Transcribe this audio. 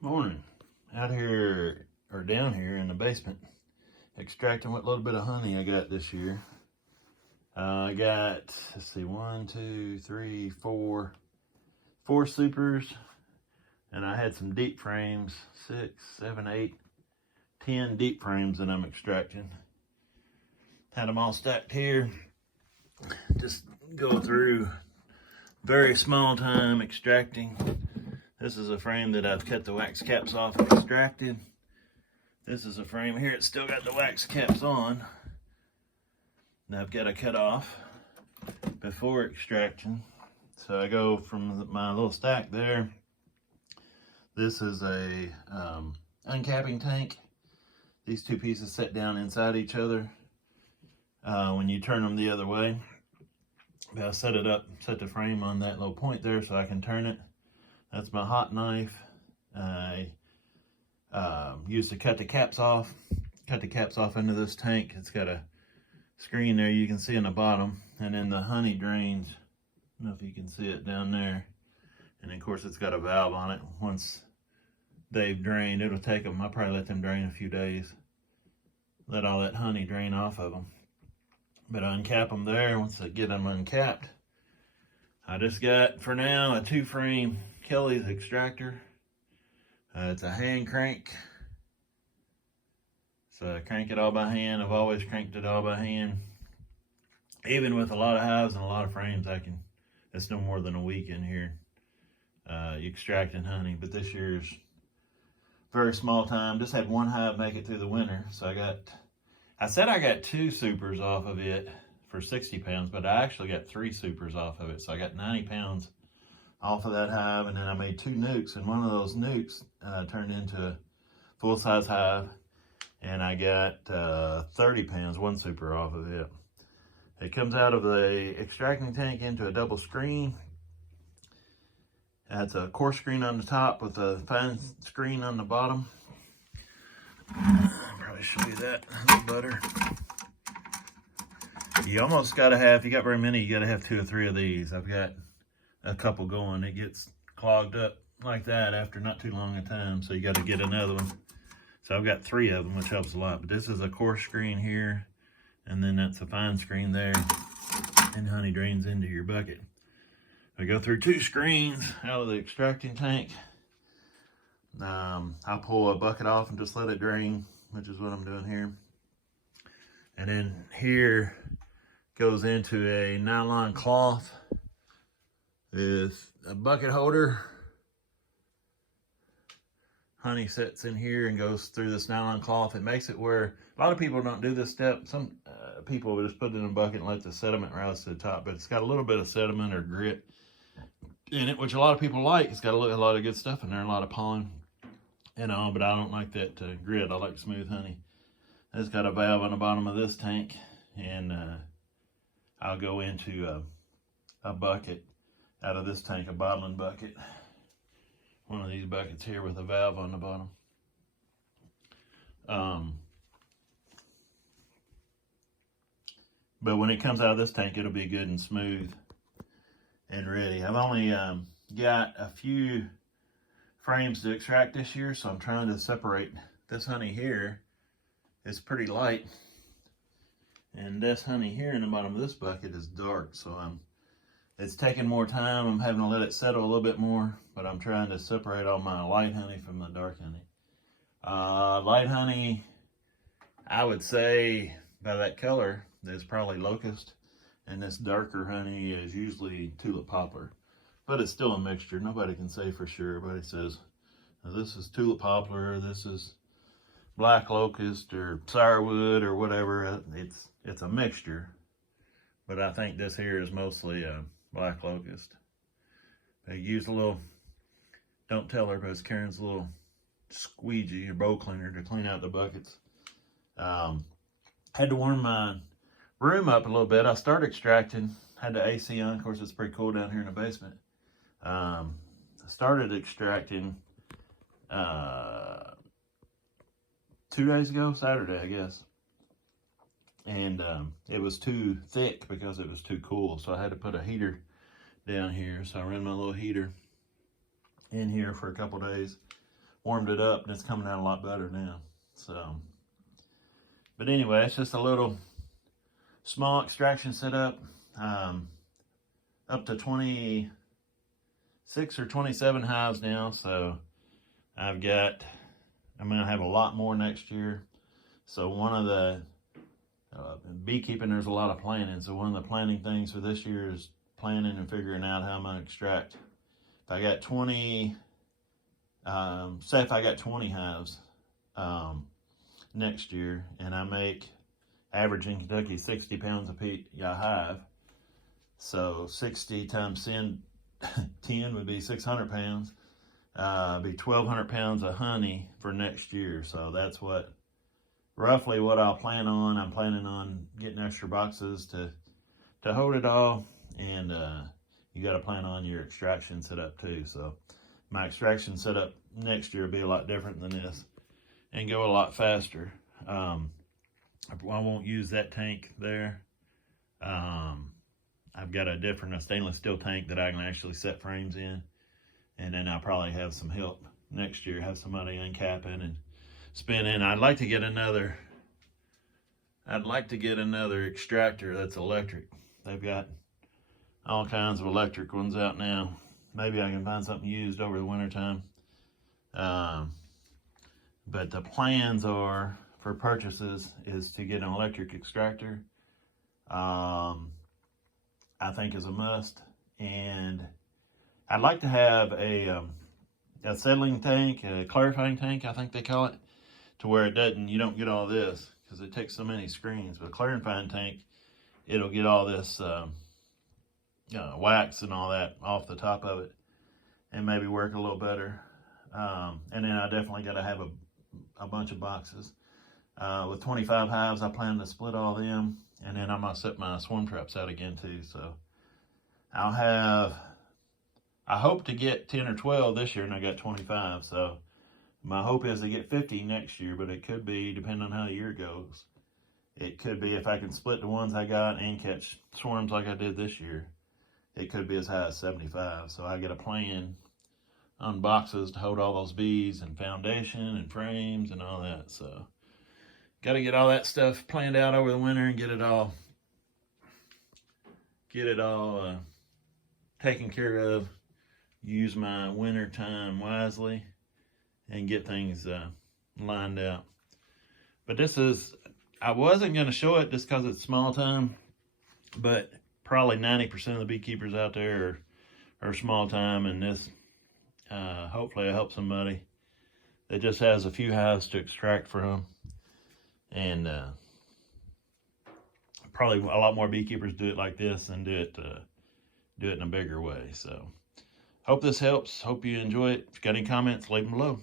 Morning. Out here, or down here in the basement, extracting what little bit of honey I got this year. I got, let's see, one, two, three, four supers, and I had some deep frames, 6, 7, 8, 10 deep frames that I'm extracting. Had them all stacked here. Just go through very small time extracting. This is a frame that I've cut the wax caps off and extracted. This is a frame here, it's still got the wax caps on. Now I've got to cut off before extraction. So I go from my little stack there. This is a uncapping tank. These two pieces sit down inside each other when you turn them the other way. I'll set it up, set the frame on that little point there so I can turn it. That's my hot knife. I used to cut the caps off into this tank. It's got a screen there you can see in the bottom, and then the honey drains. I don't know if you can see it down there. And of course it's got a valve on it. Once they've drained, it'll take them, I'll probably let them drain a few days. Let all that honey drain off of them. But I uncap them there. Once I get them uncapped, I just got, for now, a 2-frame Kelly's extractor. It's a hand crank. So I crank it all by hand. I've always cranked it all by hand. Even with a lot of hives and a lot of frames, it's no more than a week in here extracting honey. But this year's very small time. Just had one hive make it through the winter. So I said I got 2 supers off of it for 60 pounds, but I actually got 3 supers off of it. So I got 90 pounds off of that hive, and then I made 2 nukes, and one of those nukes turned into a full-size hive, and I got 30 pounds, 1 super off of it. It comes out of the extracting tank into a double screen. It's a coarse screen on the top with a fine screen on the bottom. I'll probably show you that a little better. You almost gotta have, if you got very many, you gotta have 2 or 3 of these. I've got a couple going. It gets clogged up like that after not too long a time, so you got to get another one. So I've got 3 of them, which helps a lot. But this is a coarse screen here, and then that's a fine screen there, and honey drains into your bucket. I go through 2 screens out of the extracting tank. I'll pull a bucket off and just let it drain, which is what I'm doing here. And then here goes into a nylon cloth with a bucket holder. Honey sits in here and goes through this nylon cloth. It makes it where a lot of people don't do this step. Some people will just put it in a bucket and let the sediment rise to the top, but it's got a little bit of sediment or grit in it, which a lot of people like. It's got a lot of good stuff in there, a lot of pollen and all, but I don't like that grit. I like smooth honey. It's got a valve on the bottom of this tank, and I'll go into a bucket out of this tank, a bottling bucket. One of these buckets here with a valve on the bottom. But when it comes out of this tank, it'll be good and smooth and ready. I've only got a few frames to extract this year, so I'm trying to separate. This honey here is pretty light, and this honey here in the bottom of this bucket is dark, so it's taking more time. I'm having to let it settle a little bit more, but I'm trying to separate all my light honey from the dark honey. Light honey, I would say by that color, is probably locust, and this darker honey is usually tulip poplar, but it's still a mixture. Nobody can say for sure. Everybody says, this is tulip poplar, this is black locust or sourwood or whatever. It's a mixture, but I think this here is mostly black locust. They use a little, don't tell her, but it's Karen's little squeegee or bowl cleaner to clean out the buckets. Had to warm my room up a little bit. I started extracting, had the AC on. Of course, it's pretty cool down here in the basement. I started extracting 2 days ago, Saturday, I guess. And it was too thick because it was too cool. So I had to put a heater down here. So I ran my little heater in here for a couple days warmed it up, and it's coming out a lot better now. So, but anyway, it's just a little small extraction setup, up to 26 or 27 hives now. So I'm gonna have a lot more next year. So one of the beekeeping, there's a lot of planning. So one of the planning things for this year is planning and figuring out how I'm gonna extract. If I got 20, say if I got 20 hives next year, and I make, average in Kentucky, 60 pounds a hive. So 60 times 10 would be 600 pounds. Be 1,200 pounds of honey for next year. So that's roughly what I'll plan on. I'm planning on getting extra boxes to hold it all. And you got to plan on your extraction setup too. So my extraction setup next year will be a lot different than this and go a lot faster. I won't use that tank there. I've got a stainless steel tank that I can actually set frames in, and then I'll probably have some help next year, have somebody uncapping and spinning. I'd like to get another extractor that's electric. They've got all kinds of electric ones out now. Maybe I can find something used over the wintertime. But the plans are for purchases is to get an electric extractor. I think is a must. And I'd like to have a settling tank, a clarifying tank, I think they call it, to where you don't get all this, because it takes so many screens. But a clarifying tank, it'll get all this wax and all that off the top of it, and maybe work a little better. And then I definitely got to have a bunch of boxes. With 25 hives, I plan to split all them, and then I'm gonna set my swarm traps out again too. So I hope to get 10 or 12 this year, and I got 25. So my hope is to get 50 next year, but it could be, depending on how the year goes, it could be if I can split the ones I got and catch swarms like I did this year, it could be as high as 75. So I got a plan on boxes to hold all those bees and foundation and frames and all that. So got to get all that stuff planned out over the winter and get it all taken care of. Use my winter time wisely and get things lined out. But I wasn't going to show it just because it's small time, but probably 90% of the beekeepers out there are small time, and this hopefully will help somebody that just has a few hives to extract from. And probably a lot more beekeepers do it like this and do it in a bigger way. So hope this helps. Hope you enjoy it. If you got any comments, leave them below.